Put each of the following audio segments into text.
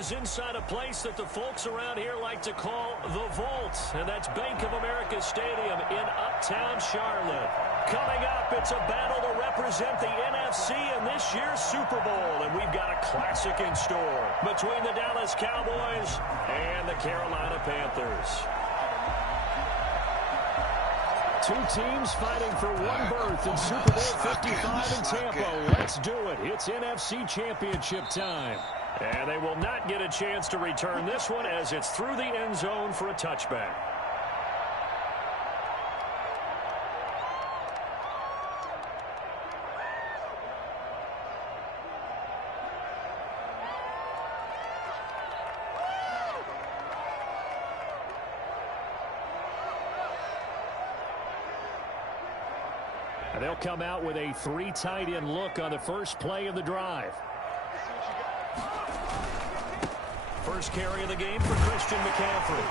headquarters inside a place that the folks around here like to call the Vault, and that's Bank of America Stadium in Uptown Charlotte. Coming up, it's a battle to represent the NFC in this year's Super Bowl, and we've got a classic in store between the Dallas Cowboys and the Carolina Panthers. Two teams fighting for one berth in Super Bowl 55 in Tampa. Let's do it. It's NFC Championship time. And they will not get a chance to return this one as it's through the end zone for a touchback. And they'll come out with a 3 tight end look on the first play of the drive. First carry of the game for Christian McCaffrey.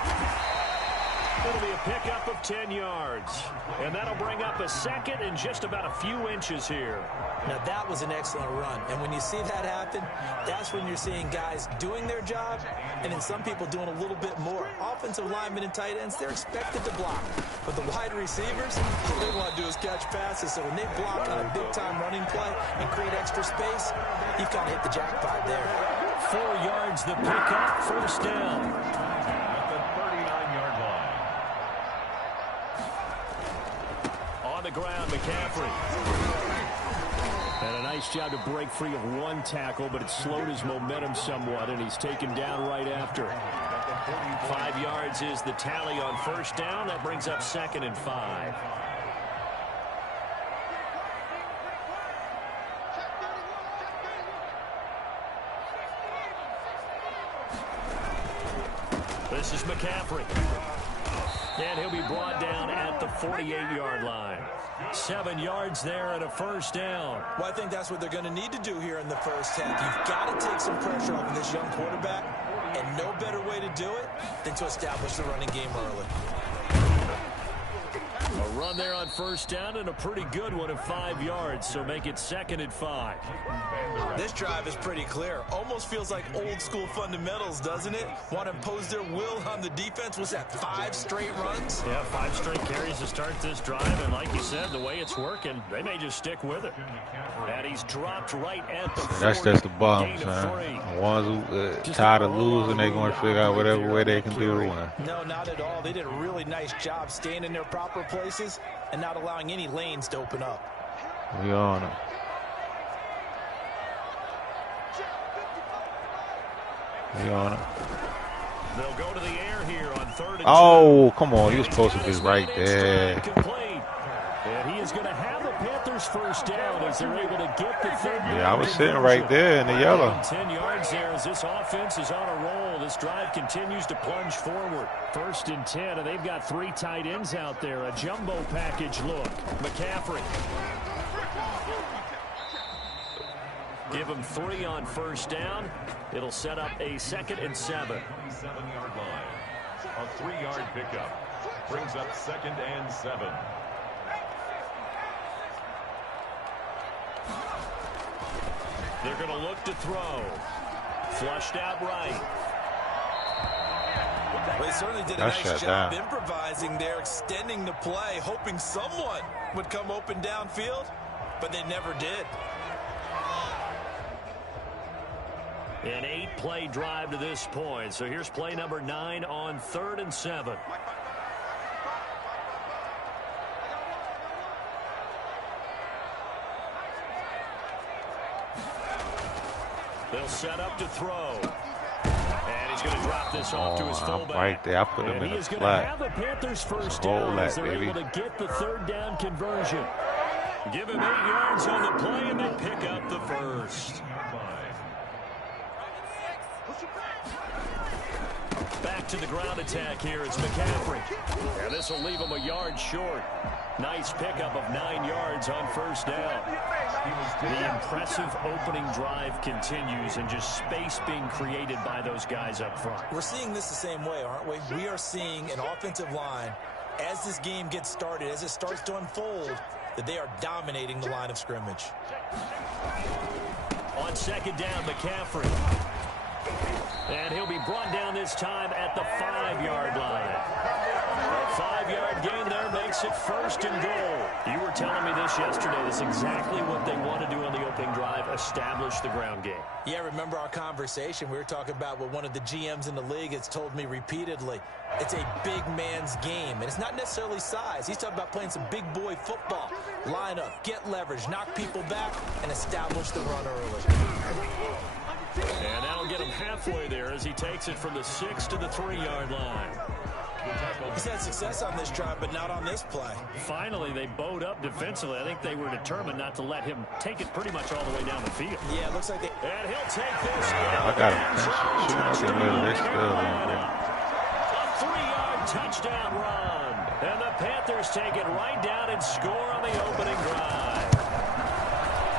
It'll be a pickup of 10 yards. And that'll bring up a second and just about a few inches here. Now, that was an excellent run. And when you see that happen, that's when you're seeing guys doing their job and then some people doing a little bit more. Offensive linemen and tight ends, they're expected to block. But the wide receivers, all they want to do is catch passes. So when they block on a big-time running play and create extra space, you've kind of hit the jackpot there. 4 yards the pickup, first down. At the 39-yard line. On the ground, McCaffrey. And a nice job to break free of one tackle, but it slowed his momentum somewhat, and he's taken down right after. 5 yards is the tally on first down. That brings up 2nd and 5. This is McCaffrey. And he'll be brought down at the 48-yard line. 7 yards there and a first down. Well, I think that's what they're going to need to do here in the first half. You've got to take some pressure off of this young quarterback, and no better way to do it than to establish the running game early. A run there on first down and a pretty good one of 5 yards, so make it 2nd and 5. This drive is pretty clear. Almost feels like old school fundamentals, doesn't it? Want to impose their will on the defense. Was that 5 straight runs? Yeah, 5 straight carries to start this drive, and like you said, the way it's working, they may just stick with it. And he's dropped right at the 40. That's just the bums, man. The ones who tired of losing, they're going to figure out whatever way they can do to win. No, not at all. They did a really nice job staying in their proper places and not allowing any lanes to open up. We on them. We on them. They'll go to the air here on 3rd and 2. Oh, come on. You're supposed to be right there. And he is going to have the Panthers first down as they're able to get the 3rd down. Yeah, I was sitting right there in the yellow. 10 yards there as this offense is on a roll. This drive continues to plunge forward. 1st and 10, and they've got 3 tight ends out there. A jumbo package look. McCaffrey. Give him 3 on first down. It'll set up a 2nd and 7. 7-yard line. A 3-yard pickup. Brings up 2nd and 7. They're going to look to throw. Flushed out right. Well, they certainly did a nice job improvising there, extending the play, hoping someone would come open downfield, but they never did. An 8-play drive to this point. So here's play number 9 on 3rd and 7. They'll set up to throw. And he's going to drop this off to his fullback. Right there. I put him in the flat. He is going to have the Panthers first down as they're able to get the 3rd down conversion. Give him 8 yards on the play, and they pick up the first. Back to the ground attack here. It's McCaffrey. And this will leave him a yard short. Nice pickup of 9 yards on first down. The impressive opening drive continues and just space being created by those guys up front. We're seeing this the same way, aren't we? We are seeing an offensive line, as this game gets started, as it starts to unfold, that they are dominating the line of scrimmage. On 2nd down, McCaffrey. And he'll be brought down this time at the 5-yard line. A 5-yard gain there makes it 1st and goal. You were telling me this yesterday. That's exactly what they want to do on the opening drive, establish the ground game. Yeah, remember our conversation? We were talking about what one of the GMs in the league has told me repeatedly. It's a big man's game, and it's not necessarily size. He's talking about playing some big boy football. Line up, get leverage, knock people back, and establish the run early. And that'll get him halfway there as he takes it from the 6 to the 3-yard line. He's had success on this drive, but not on this play. Finally, they bowed up defensively. I think they were determined not to let him take it pretty much all the way down the field. Yeah, it looks like they... And he'll take this. I got him. A 3-yard touchdown run. And the Panthers take it right down and score on the opening drive.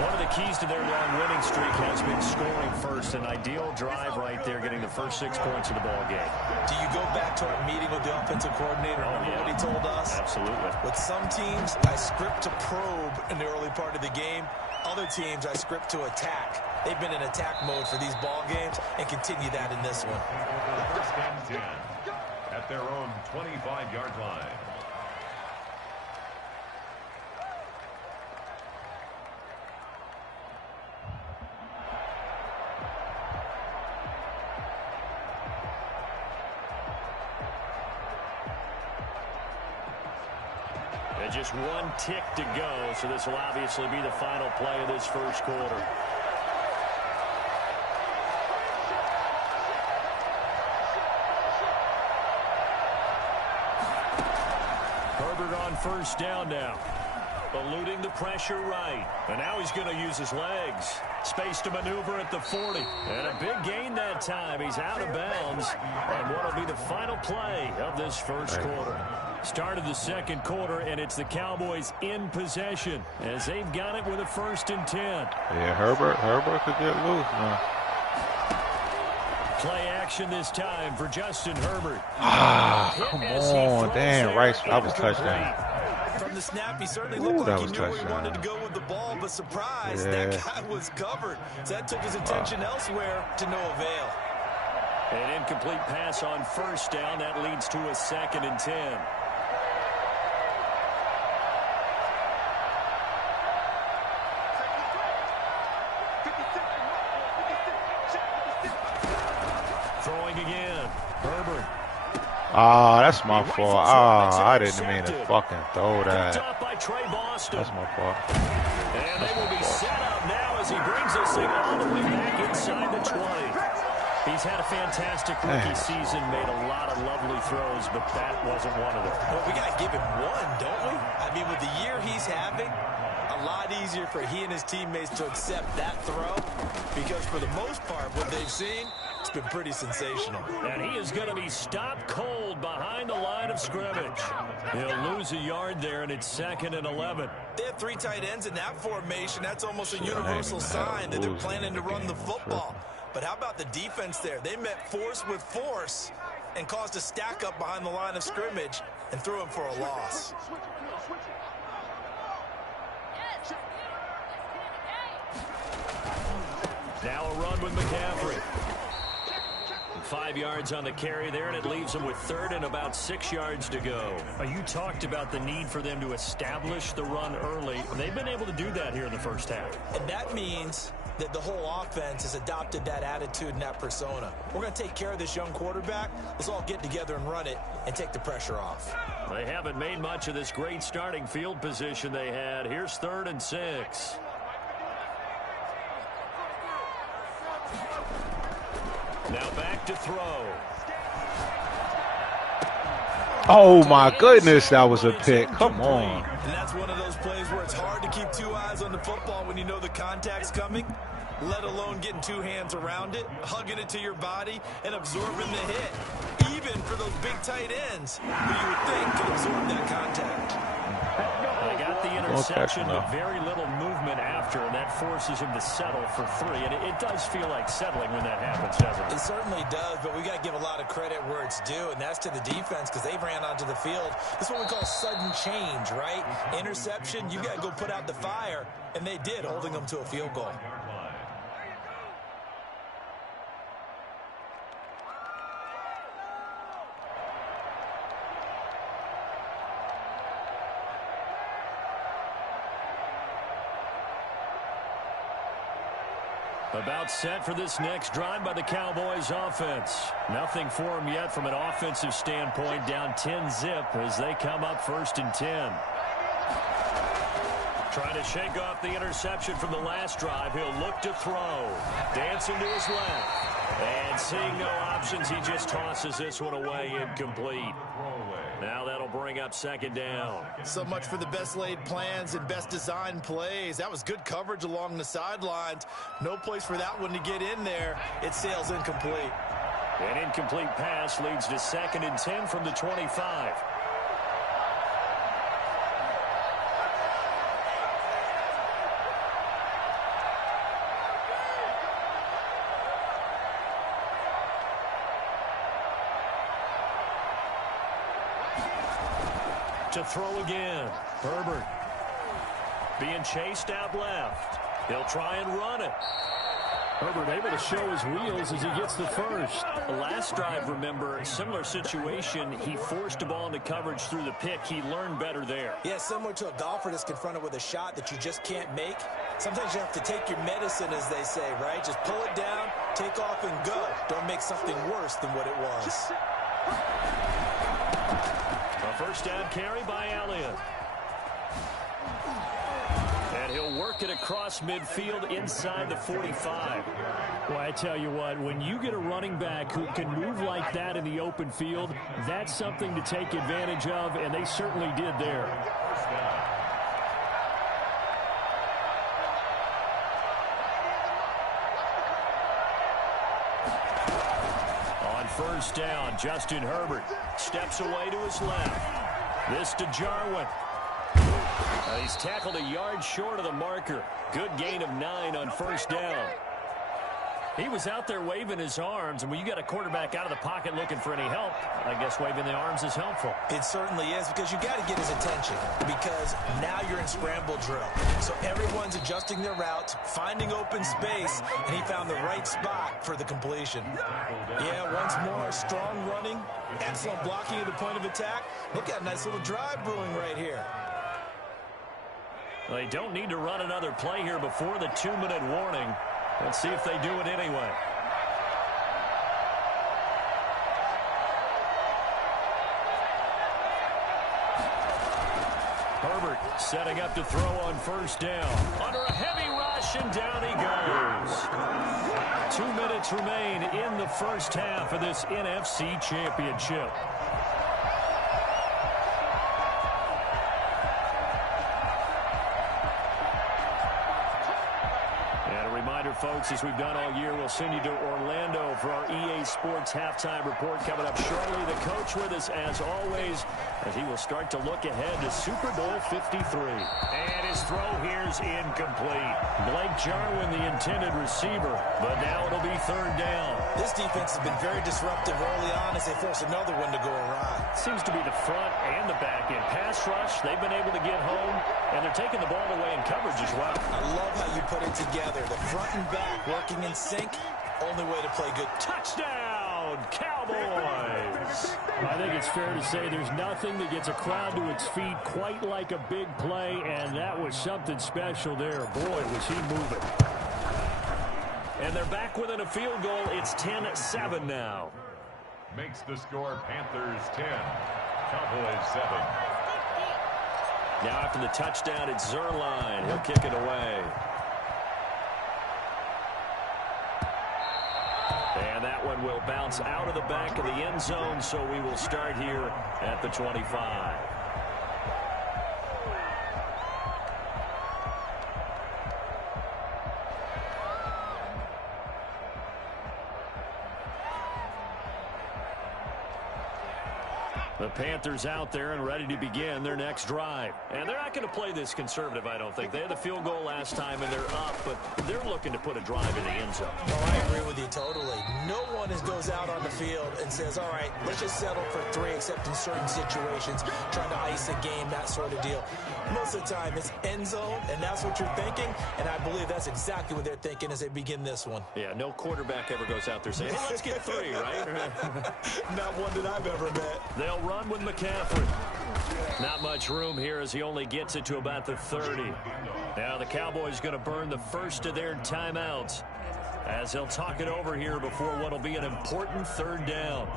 One of the keys to their long winning streak has been scoring first. An ideal drive right there, getting the first 6 points of the ball game. Do you go back to our meeting with the offensive coordinator? Remember what he told us? Absolutely. With some teams, I script to probe in the early part of the game. Other teams, I script to attack. They've been in attack mode for these ball games and continue that in this one. First and 10 at their own 25-yard line. Just one tick to go, so this will obviously be the final play of this first quarter. Herbert on first down now. Eluding the pressure right. And now he's going to use his legs. Space to maneuver at the 40. And a big gain that time. He's out of bounds. And what will be the final play of this first quarter. Start of the second quarter, and it's the Cowboys in possession as they've got it with a 1st and 10. Yeah, Herbert could get loose now. Play action this time for Justin Herbert. Come on, damn, Rice, I was touchdown. From the snap, he certainly looked like he knew where he wanted to go with the ball, but surprise, that guy was covered. So that took his attention elsewhere to no avail. An incomplete pass on first down. That leads to a 2nd and 10. Throwing again. Herbert. That's my fault. I didn't mean to fucking throw that. That's my fault. And they will be set up now as he brings this thing all the way back inside the 20. He's had a fantastic rookie season, made a lot of lovely throws, but that wasn't one of them. Well, we got to give him one, don't we? I mean, with the year he's having, a lot easier for he and his teammates to accept that throw because for the most part, what they've seen, it's been pretty sensational. And he is going to be stopped cold behind the line of scrimmage. He'll lose a yard there, and it's 2nd and 11. They have 3 tight ends in that formation. That's almost a universal sign that they're planning to run the football. But how about the defense there? They met force with force and caused a stack up behind the line of scrimmage and threw him for a loss. Now a run with McCaffrey. 5 yards on the carry there, and it leaves them with 3rd and about 6 yards to go. You talked about the need for them to establish the run early. They've been able to do that here in the first half. And that means that the whole offense has adopted that attitude and that persona. We're going to take care of this young quarterback. Let's all get together and run it and take the pressure off. They haven't made much of this great starting field position they had. Here's 3rd and 6. Now back to throw. Oh, my goodness, that was a pick. Come on. And that's one of those plays where it's hard to keep 2 eyes on the football when you know the contact's coming, let alone getting 2 hands around it, hugging it to your body, and absorbing the hit. Even for those big tight ends who you would think could absorb that contact. They got the interception, but very little movement after, and that forces him to settle for 3. And it does feel like settling when that happens, doesn't it? It certainly does, but we got to give a lot of credit where it's due, and that's to the defense because they ran onto the field. This is what we call sudden change, right? Interception, you got to go put out the fire, and they did, holding them to a field goal. About set for this next drive by the Cowboys offense. Nothing for them yet from an offensive standpoint. Down 10-zip as they come up 1st and 10. Trying to shake off the interception from the last drive. He'll look to throw. Dancing to his left. And seeing no options, he just tosses this one away incomplete. Now that'll bring up 2nd down. So much for the best laid plans and best designed plays. That was good coverage along the sidelines. No place for that one to get in there. It sails incomplete. An incomplete pass leads to 2nd and 10 from the 25. To throw again. Herbert being chased out left. He'll try and run it. Herbert able to show his wheels as he gets the first. Last drive, remember, similar situation. He forced a ball into coverage through the pick. He learned better there. Yeah, similar to a golfer that's confronted with a shot that you just can't make. Sometimes you have to take your medicine, as they say, right? Just pull it down, take off, and go. Don't make something worse than what it was. A 1st down carry by Elliott. And he'll work it across midfield inside the 45. Well, I tell you what, when you get a running back who can move like that in the open field, that's something to take advantage of, and they certainly did there. On 1st down, Justin Herbert steps away to his left. This to Jarwin. He's tackled a yard short of the marker. Good gain of 9 on 1st down. He was out there waving his arms, and when you got a quarterback out of the pocket looking for any help, I guess waving the arms is helpful. It certainly is, because you got to get his attention, because now you're in scramble drill. So everyone's adjusting their routes, finding open space, and he found the right spot for the completion. Yeah, once more, strong running, excellent blocking at the point of attack. Look at a nice little drive brewing right here. They don't need to run another play here before the 2-minute warning. Let's see if they do it anyway. Herbert setting up to throw on 1st down. Under a heavy rush, and down he goes. 2 minutes remain in the 1st half of this NFC Championship. Folks, as we've done all year, we'll send you to Orlando for our EA Sports halftime report coming up shortly. The coach with us, as always, as he will start to look ahead to Super Bowl 53. And his throw here's incomplete. Blake Jarwin, the intended receiver, but now it'll be 3rd down. This defense has been very disruptive early on as they force another one to go awry. Seems to be the front and the back end. Pass rush, they've been able to get home, and they're taking the ball away in coverage as well. I love how you put it together. The front and back working in sync. Only way to play good. Touchdown, Cowboys! I think it's fair to say there's nothing that gets a crowd to its feet quite like a big play, and that was something special there. Boy, was he moving. And they're back within a field goal. It's 10-7 now. Makes the score Panthers 10, Cowboys 7. Now after the touchdown, it's Zerline. He'll kick it away. And that one will bounce out of the back of the end zone, so we will start here at the 25. The Panthers out there and ready to begin their next drive. And they're not going to play this conservative, I don't think. They had the field goal last time, and they're up, but they're looking to put a drive in the end zone. Oh, I agree with you totally. No one goes out on the field and says, all right, let's just settle for 3, except in certain situations, trying to ice a game, that sort of deal. Most of the time, it's end zone, and that's what you're thinking, and I believe that's exactly what they're thinking as they begin this one. Yeah, no quarterback ever goes out there saying, hey, let's get 3, right? Not one that I've ever met. They'll run with McCaffrey. Not much room here as he only gets it to about the 30. Now the Cowboys going to burn the first of their timeouts. as they'll talk it over here before what will be an important third down.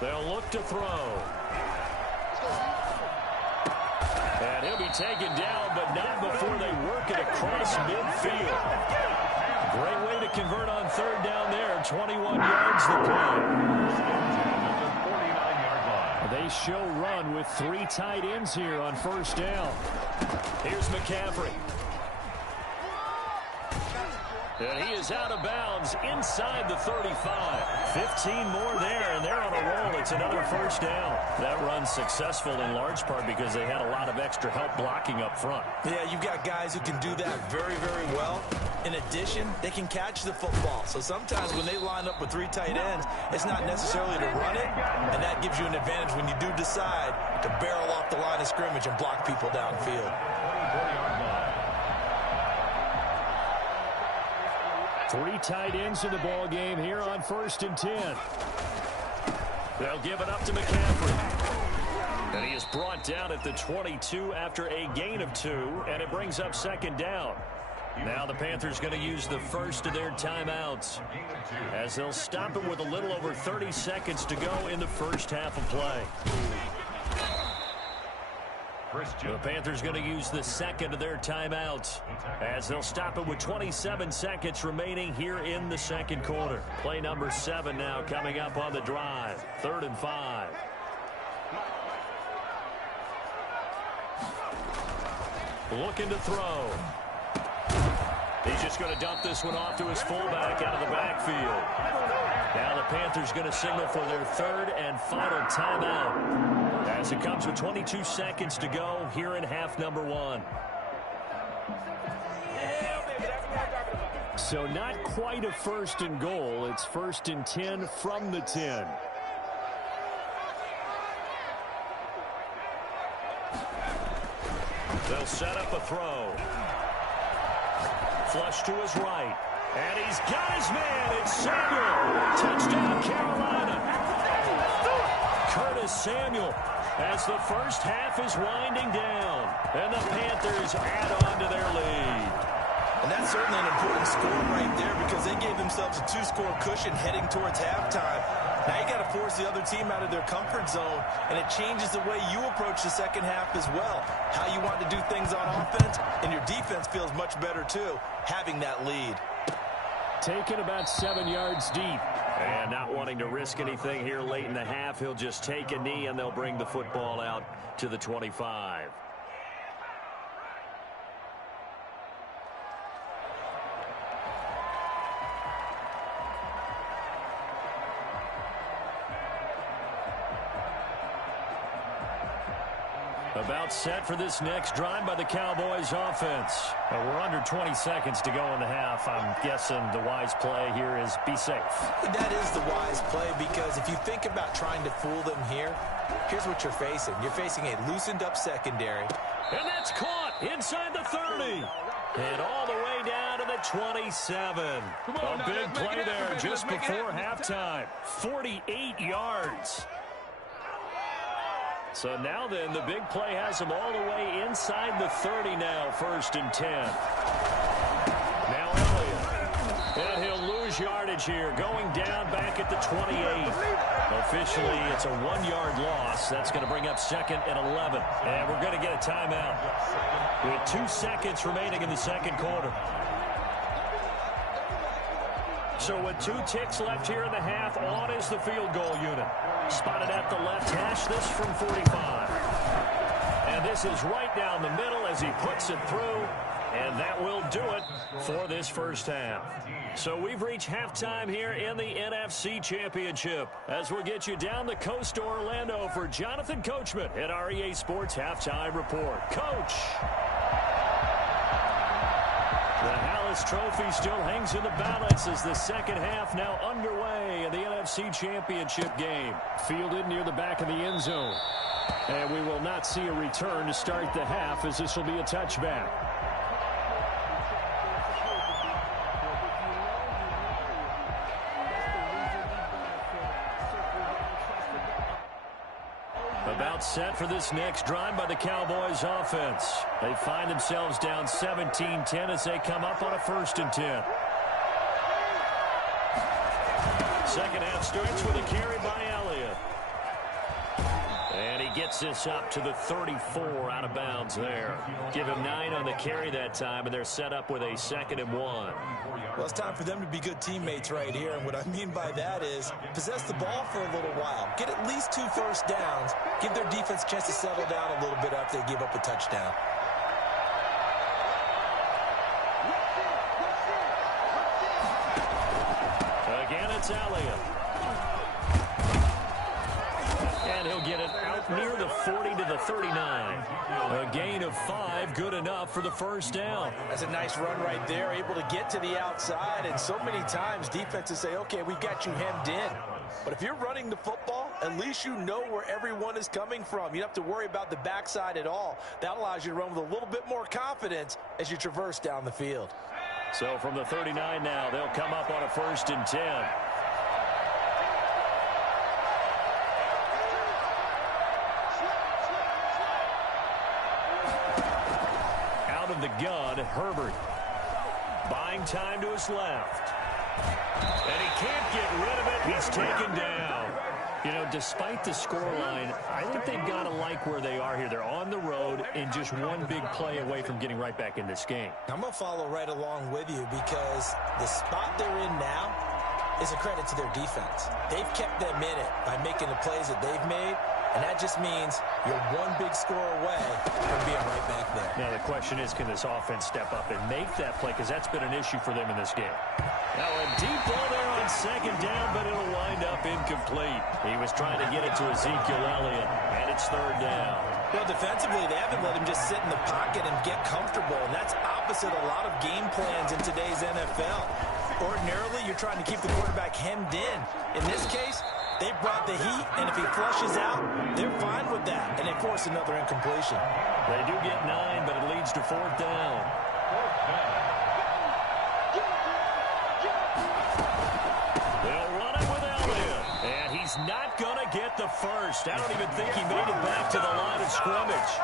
They'll look to throw. And he'll be taken down, but not before they work it across midfield. Great way to convert on third down there. 21 yards the play. They show run with 3 tight ends here on first down. Here's McCaffrey. And he is out of bounds inside the 35. 15 more there, and they're on a roll. It's another first down. That run's successful in large part because they had a lot of extra help blocking up front. Yeah, you've got guys who can do that very, very well. In addition, they can catch the football. So sometimes when they line up with 3 tight ends, it's not necessarily to run it, and that gives you an advantage when you do decide to barrel off the line of scrimmage and block people downfield. 3 tight ends in the ball game here on 1st and 10. They'll give it up to McCaffrey. And he is brought down at the 22 after a gain of 2, and it brings up 2nd down. Now the Panthers going to use the first of their timeouts as they'll stop it with a little over 30 seconds to go in the first half of play. The Panthers going to use the second of their timeouts as they'll stop it with 27 seconds remaining here in the second quarter. Play number 7 now coming up on the drive. 3rd and 5. Looking to throw. He's just going to dump this one off to his fullback out of the backfield. Now the Panthers going to signal for their 3rd and final timeout as it comes with 22 seconds to go here in half number 1. So not quite a 1st and goal. It's 1st and 10 from the 10. They'll set up a throw. Flush to his right. And he's got his man. It's Samuel. Touchdown, Carolina. Curtis Samuel as the first half is winding down. And the Panthers add on to their lead. And that's certainly an important score right there because they gave themselves a 2-score cushion heading towards halftime. Now you got to force the other team out of their comfort zone, and it changes the way you approach the second half as well. How you want to do things on offense, and your defense feels much better too, having that lead. Taken about 7 yards deep. And not wanting to risk anything here late in the half, he'll just take a knee, and they'll bring the football out to the 25. About set for this next drive by the Cowboys offense. We're under 20 seconds to go in the half. I'm guessing the wise play here is be safe. That is the wise play because if you think about trying to fool them here, here's what you're facing. You're facing a loosened up secondary. And that's caught inside the 30. And all the way down to the 27. A big play there just before halftime. 48 yards. So now then, the big play has him all the way inside the 30 now, 1st and 10. Now Elliott. And he'll lose yardage here, going down back at the 28. Officially, it's a 1-yard loss. That's going to bring up 2nd and 11. And we're going to get a timeout with 2 seconds remaining in the second quarter. So with 2 ticks left here in the half, on is the field goal unit. Spotted at the left hash, this from 45. And this is right down the middle as he puts it through. And that will do it for this first half. So we've reached halftime here in the NFC Championship as we'll get you down the coast to Orlando for Jonathan Coachman at our EA Sports Halftime Report. Coach! The Hallis Trophy still hangs in the balance as the second half now underway in the NFC Championship game. Fielded near the back of the end zone. And we will not see a return to start the half as this will be a touchback. timeout set for this next drive by the Cowboys offense. They find themselves down 17-10 as they come up on a 1st and 10. Second half starts with a carry by Elliott. And he gets this up to the 34 out of bounds there. Give him 9 on the carry that time, and they're set up with a 2nd and 1. Well, it's time for them to be good teammates right here. And what I mean by that is possess the ball for a little while. Get at least 2 first downs. Give their defense a chance to settle down a little bit after they give up a touchdown. Again, it's Elliott. And he'll get it out near the 40 to the 39. A gain of 5, good enough for the 1st down. That's a nice run right there, able to get to the outside. And so many times defenses say, okay, we've got you hemmed in. But if you're running the football, at least you know where everyone is coming from. You don't have to worry about the backside at all. That allows you to run with a little bit more confidence as you traverse down the field. So from the 39 now, they'll come up on a 1st and 10. Out of the gun, Herbert. Buying time to his left. And he can't get rid of it. He's taken down. You know, despite the scoreline, I think they've got to like where they are here. They're on the road and just one big play away from getting right back in this game. I'm going to follow right along with you because the spot they're in now is a credit to their defense. They've kept them in it by making the plays that they've made, and that just means you're one big score away from being right back there. Now the question is, can this offense step up and make that play, because that's been an issue for them in this game. Now a deep ball there on 2nd down, but it'll wind up incomplete. He was trying to get it to Ezekiel Elliott, and it's 3rd down. Well, defensively, they haven't let him just sit in the pocket and get comfortable, and that's opposite a lot of game plans in today's NFL. Ordinarily, you're trying to keep the quarterback hemmed in. In this case, they brought the heat, and if he flushes out, they're fine with that, and they force another incompletion. They do get 9, but it leads to 4th down. They'll run it with Elliott, and he's not going to get the first. I don't even think he made it back to the line of scrimmage.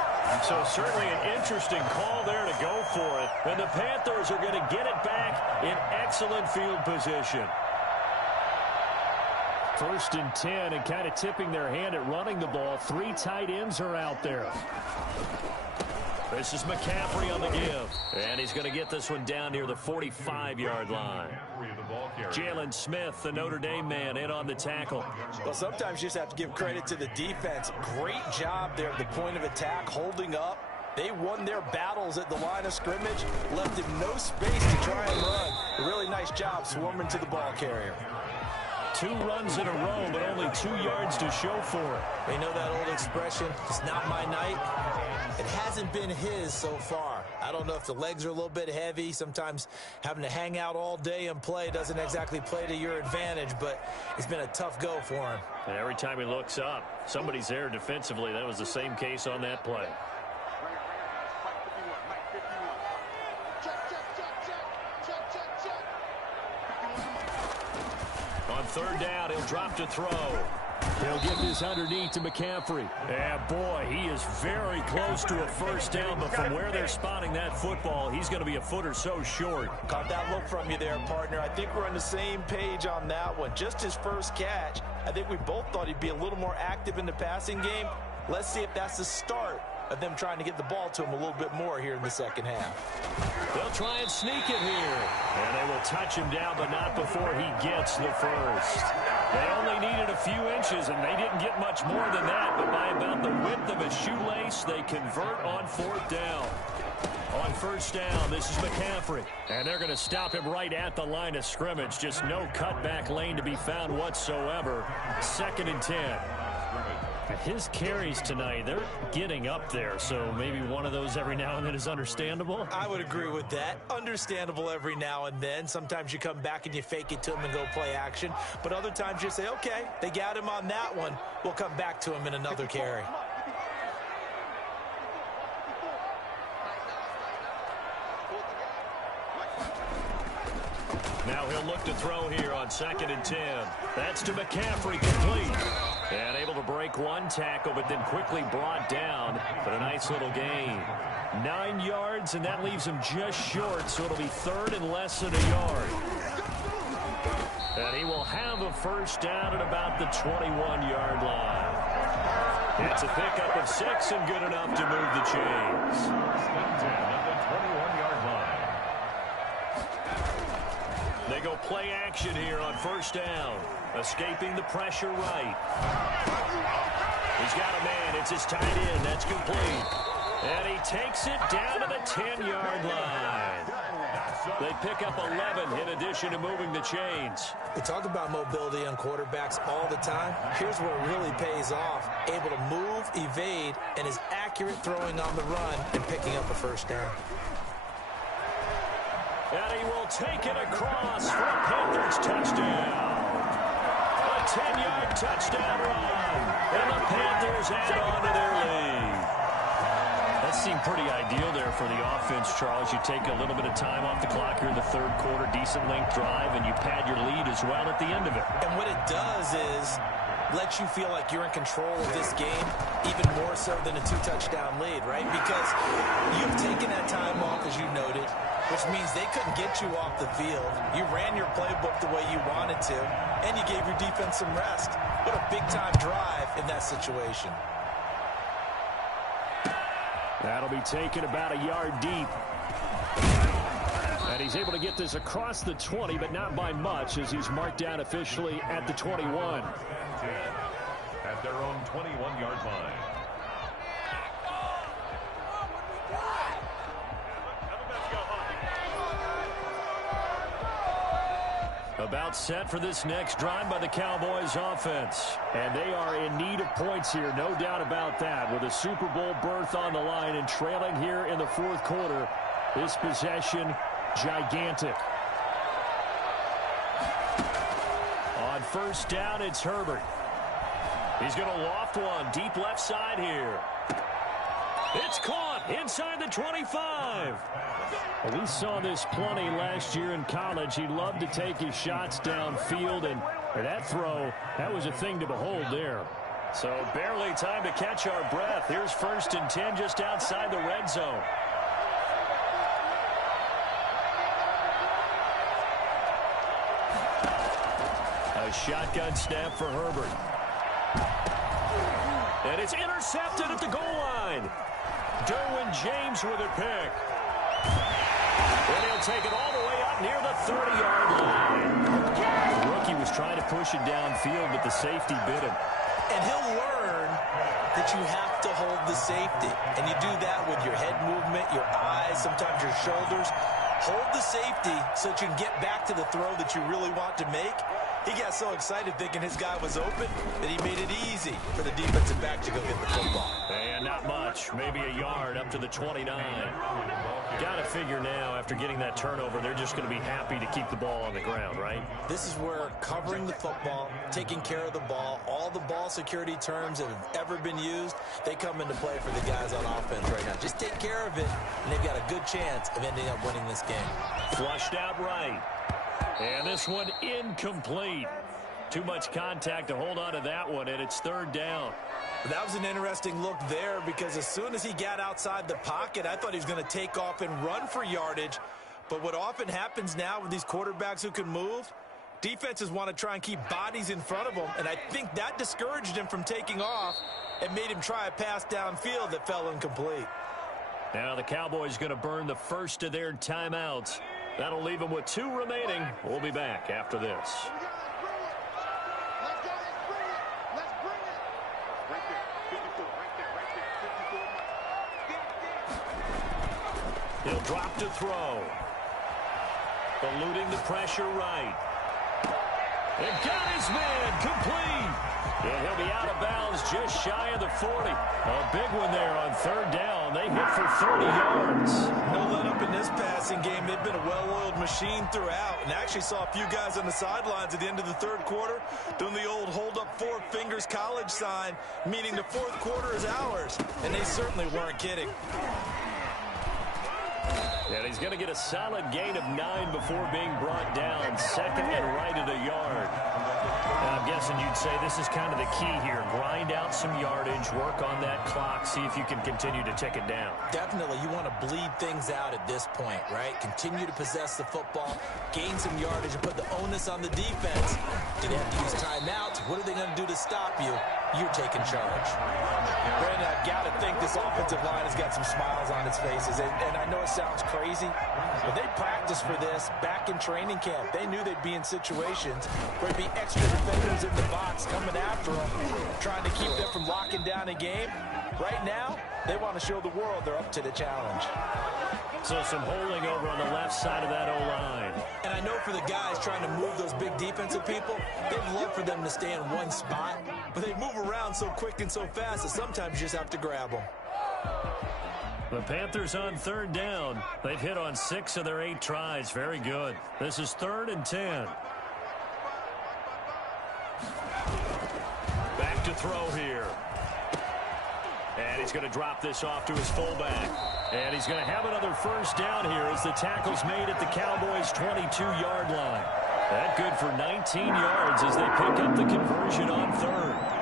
So certainly an interesting call there to go for it. And the Panthers are going to get it back in excellent field position. 1st and 10, and kind of tipping their hand at running the ball. 3 tight ends are out there. This is McCaffrey on the give. And he's going to get this one down near the 45-yard line. Jalen Smith, the Notre Dame man, in on the tackle. Well, sometimes you just have to give credit to the defense. Great job there at the point of attack, holding up. They won their battles at the line of scrimmage, left him no space to try and run. A really nice job swarming to the ball carrier. 2 runs in a row, but only 2 yards to show for it. They know that old expression, it's not my night. It hasn't been his so far. I don't know if the legs are a little bit heavy. Sometimes having to hang out all day and play doesn't exactly play to your advantage, but it's been a tough go for him. And every time he looks up, somebody's there defensively. That was the same case on that play. On 3rd down, he'll drop to throw. He'll get this underneath to McCaffrey. And boy, he is very close to a 1st down, but from where they're spotting that football, he's going to be a foot or so short. Caught that look from you there, partner. I think we're on the same page on that one. Just his first catch. I think we both thought he'd be a little more active in the passing game. Let's see if that's the start of them trying to get the ball to him a little bit more here in the 2nd half. They'll try and sneak it here. And they will touch him down, but not before he gets the first. They only needed a few inches, and they didn't get much more than that. But by about the width of a shoelace, they convert on 4th down. On 1st down, this is McCaffrey. And they're going to stop him right at the line of scrimmage. Just no cutback lane to be found whatsoever. 2nd and 10. His carries tonight, they're getting up there, so maybe one of those every now and then is understandable. I would agree with that. Understandable every now and then. Sometimes you come back and you fake it to him and go play action. But other times you say, okay, they got him on that one. We'll come back to him in another carry. Now he'll look to throw here on 2nd and 10. That's to McCaffrey, complete. And able to break one tackle, but then quickly brought down. But a nice little gain. 9 yards, and that leaves him just short, so it'll be 3rd and less than a yard. And he will have a first down at about the 21-yard line. It's a pickup of 6 and good enough to move the chains. 10 at the 21-yard line. They go play action here on first down. Escaping the pressure right. He's got a man. It's his tight end. That's complete. And he takes it down to the 10-yard line. They pick up 11 in addition to moving the chains. We talk about mobility on quarterbacks all the time. Here's where it really pays off. Able to move, evade, and is accurate throwing on the run and picking up a first down. And he will take it across for a Panthers touchdown. A 10-yard touchdown run. And the Panthers add on to their lead. That seemed pretty ideal there for the offense, Charles. You take a little bit of time off the clock here in the 3rd quarter, decent length drive, and you pad your lead as well at the end of it. And what it does is let you feel like you're in control of this game, even more so than a 2-touchdown lead, right? Because you've taken that time off, as you noted, which means they couldn't get you off the field. You ran your playbook the way you wanted to, and you gave your defense some rest. What a big-time drive in that situation. That'll be taken about a yard deep. And he's able to get this across the 20, but not by much, as he's marked down officially at the 21. At their own 21-yard line. About set for this next drive by the Cowboys offense. And they are in need of points here, no doubt about that. With a Super Bowl berth on the line and trailing here in the 4th quarter, this possession gigantic. On first down, it's Herbert. He's going to loft one deep left side here. It's caught inside the 25. Well, we saw this plenty last year in college. He loved to take his shots downfield, and that throw, that was a thing to behold there. So barely time to catch our breath. Here's 1st and 10 just outside the red zone. A shotgun snap for Herbert. And it's intercepted at the goal line. Derwin James with a pick. And he'll take it all the way up near the 30-yard line. The rookie was trying to push it downfield, but the safety bit him. And he'll learn that you have to hold the safety. And you do that with your head movement, your eyes, sometimes your shoulders. Hold the safety so that you can get back to the throw that you really want to make. He got so excited thinking his guy was open that he made it easy for the defensive back to go get the football. And not much, maybe a yard up to the 29. Got to figure now, after getting that turnover, they're just going to be happy to keep the ball on the ground, right? This is where covering the football, taking care of the ball, all the ball security terms that have ever been used, they come into play for the guys on offense right now. Just take care of it, and they've got a good chance of ending up winning this game. Flushed out right. And this one incomplete. Too much contact to hold on to that one, and it's 3rd down. That was an interesting look there, because as soon as he got outside the pocket, I thought he was going to take off and run for yardage. But what often happens now with these quarterbacks who can move, defenses want to try and keep bodies in front of them, and I think that discouraged him from taking off and made him try a pass downfield that fell incomplete. Now the Cowboys going to burn the first of their timeouts. That'll leave them with 2 remaining. We'll be back after this. He'll drop to throw. Eluding the pressure right. And got his man complete. And he'll be out of bounds just shy of the 40. A big one there on 3rd down. They hit for 30 yards. No let up in this passing game. They've been a well-oiled machine throughout, and actually saw a few guys on the sidelines at the end of the 3rd quarter doing the old hold up 4 fingers college sign, meaning the 4th quarter is ours. And they certainly weren't kidding. And he's going to get a solid gain of 9 before being brought down. Second and right at a yard. And I'm guessing you'd say this is kind of the key here. Grind out some yardage, work on that clock, see if you can continue to tick it down. Definitely. You want to bleed things out at this point, right? Continue to possess the football, gain some yardage, and put the onus on the defense. Do they have to use timeouts? What are they going to do to stop you? You're taking charge. Brandon, I've got to think this offensive line has got some smiles on its faces. And I know it sounds crazy, but they practiced for this back in training camp. They knew they'd be in situations where there'd be extra defenders in the box coming after them, trying to keep them from locking down a game. Right now, they want to show the world they're up to the challenge. So some holding over on the left side of that O-line. And I know for the guys trying to move those big defensive people, they'd love for them to stay in one spot, but they move around so quick and so fast that sometimes you just have to grab them. The Panthers on third down. They've hit on 6 of their 8 tries. Very good. This is 3rd and 10. Back to throw here. And he's going to drop this off to his fullback. And he's going to have another first down here as the tackle's made at the Cowboys' 22-yard line. That good for 19 yards as they pick up the conversion on 3rd.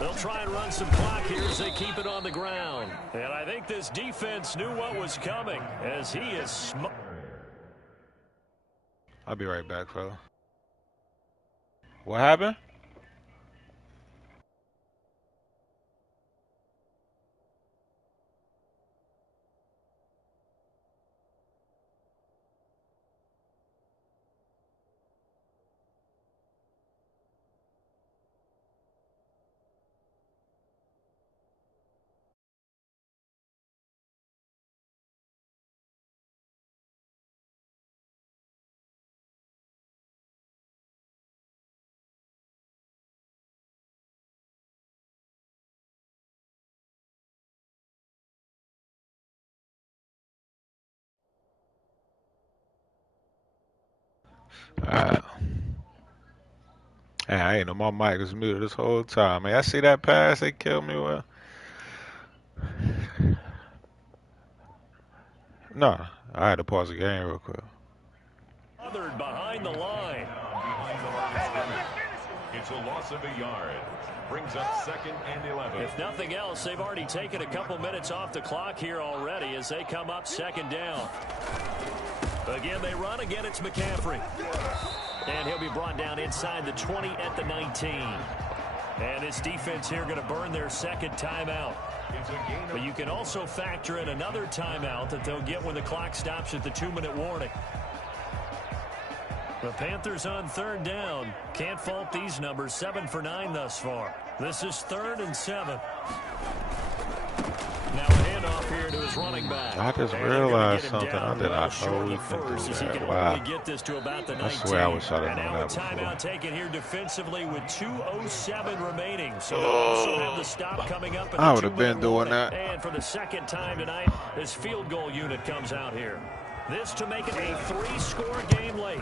They'll try and run some clock here as they keep it on the ground. And I think this defense knew what was coming as he is I'll be right back, fella. What happened? Alright. Hey, I ain't know my mic was muted this whole time. Man, I see that pass they killed me with. No, I had to pause the game real quick. Behind the line. It's a loss of a yard. Brings up 2nd and 11. If nothing else, they've already taken a couple minutes off the clock here already as they come up 2nd down. Again, they run. Again, it's McCaffrey. And he'll be brought down inside the 20 at the 19. And this defense here going to burn their 2nd timeout. But you can also factor in another timeout that they'll get when the clock stops at the 2-minute warning. The Panthers on 3rd down. Can't fault these numbers. 7 for 9 thus far. This is 3rd and 7. Now a handoff here to his running back. I just realized something. I did not know we could do that. Wow. Get this to about the 19. I swear I wish I'd have known that before. before. Timeout taken here defensively with 2:07 remaining. So they'll also have the stop coming up. I would have been doing that. And for the 2nd time tonight, this field goal unit comes out here. This to make it a 3-score game late.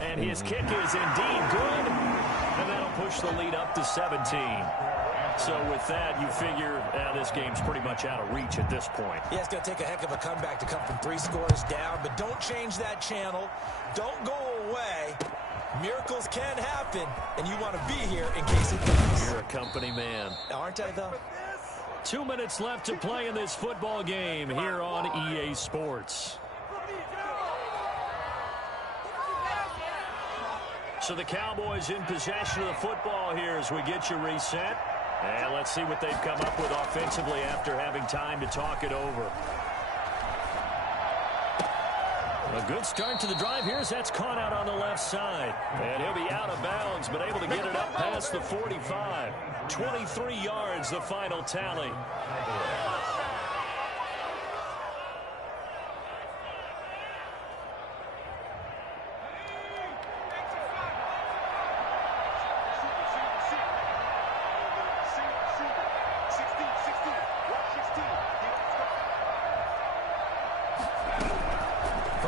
And his kick is indeed good. And that'll push the lead up to 17. So with that, you figure this game's pretty much out of reach at this point. Yeah, it's going to take a heck of a comeback to come from 3 scores down, but don't change that channel. Don't go away. Miracles can happen, and you want to be here in case it does. You're a company man. Aren't I, though? 2 minutes left to play in this football game here on EA Sports. So the Cowboys in possession of the football here as we get you reset. And let's see what they've come up with offensively after having time to talk it over. A good start to the drive here as that's caught out on the left side. And he'll be out of bounds, but able to get it up past the 45. 23 yards, the final tally.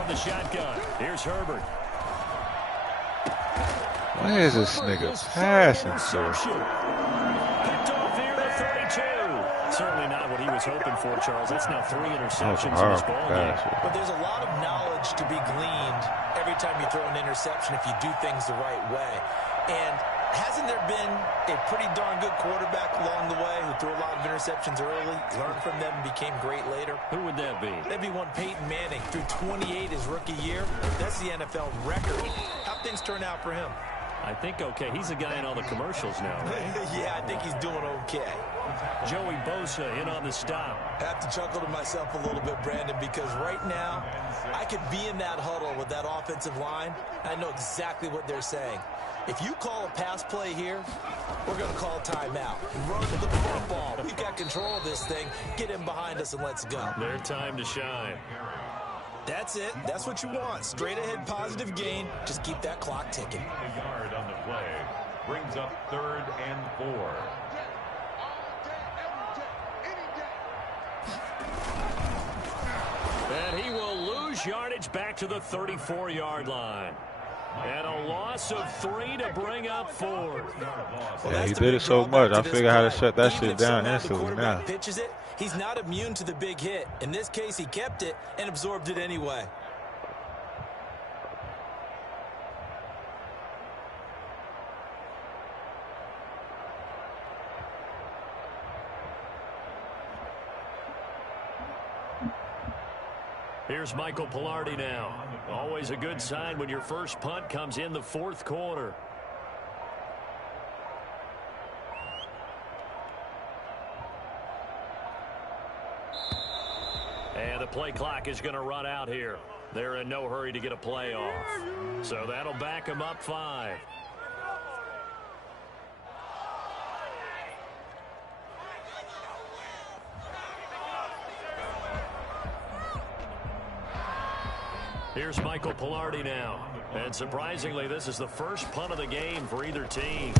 from the shotgun. Here's Herbert. Where is this nigga passing to? Picked off here at 32. Certainly not what he was hoping for, Charles. That's now 3 interceptions in this ball game. But there's a lot of knowledge to be gleaned every time you throw an interception if you do things the right way. And hasn't there been a pretty darn good quarterback along the way who threw a lot of interceptions early, learned from them, and became great later? Who would that be? That'd be one Peyton Manning. Threw 28 his rookie year. That's the NFL record. How'd things turn out for him? I think okay. He's a guy in all the commercials now, right? Yeah, I think he's doing okay. Joey Bosa in on the stop. I have to chuckle to myself a little bit, Brandon, because right now I could be in that huddle with that offensive line. I know exactly what they're saying. If you call a pass play here, we're going to call timeout. Run the football. We've got control of this thing. Get in behind us and let's go. Their time to shine. That's it. That's what you want. Straight ahead positive gain. Just keep that clock ticking. A yard on the play. Brings up 3rd and 4. And he will lose yardage back to the 34-yard line. And a loss of 3 to bring up 4. Yeah, he did it so much. I figured how to shut that shit down instantly now. Pitches it, he's not immune to the big hit. In this case, he kept it and absorbed it anyway. Here's Michael Pilardi now. Always a good sign when your first punt comes in the 4th quarter. And the play clock is going to run out here. They're in no hurry to get a play off. So that'll back them up 5. Here's Michael Pilardi now. And surprisingly, this is the first punt of the game for either team.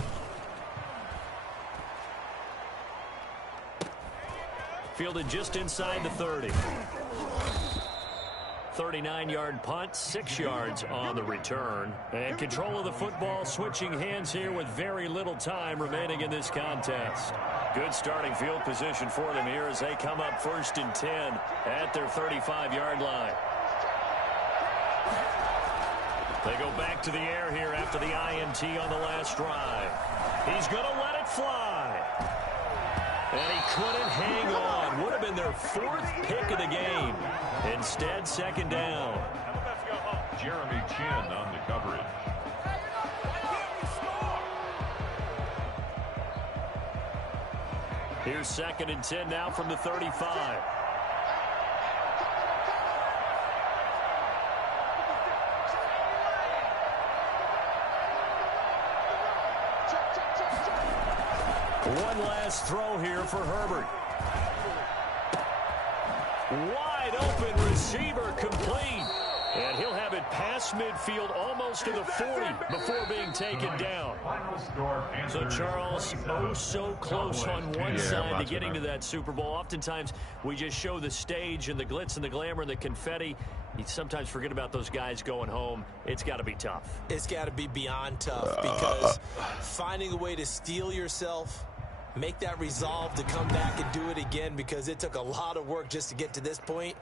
Fielded just inside the 30. 39-yard punt, 6 yards on the return. And control of the football switching hands here with very little time remaining in this contest. Good starting field position for them here as they come up 1st and 10 at their 35-yard line. They go back to the air here after the INT on the last drive. He's going to let it fly. And he couldn't hang on. Would have been their 4th pick of the game. Instead, 2nd down. Jeremy Chin on the coverage. Here's 2nd and 10 now from the 35. One last throw here for Herbert. Wide open receiver complete. And he'll have it past midfield almost to the 40 before being taken down. So, Charles, oh so close on one side to getting to that Super Bowl. Oftentimes, we just show the stage and the glitz and the glamour and the confetti. You sometimes forget about those guys going home. It's got to be tough. It's got to be beyond tough because finding a way to steel yourself, make that resolve to come back and do it again because it took a lot of work just to get to this point.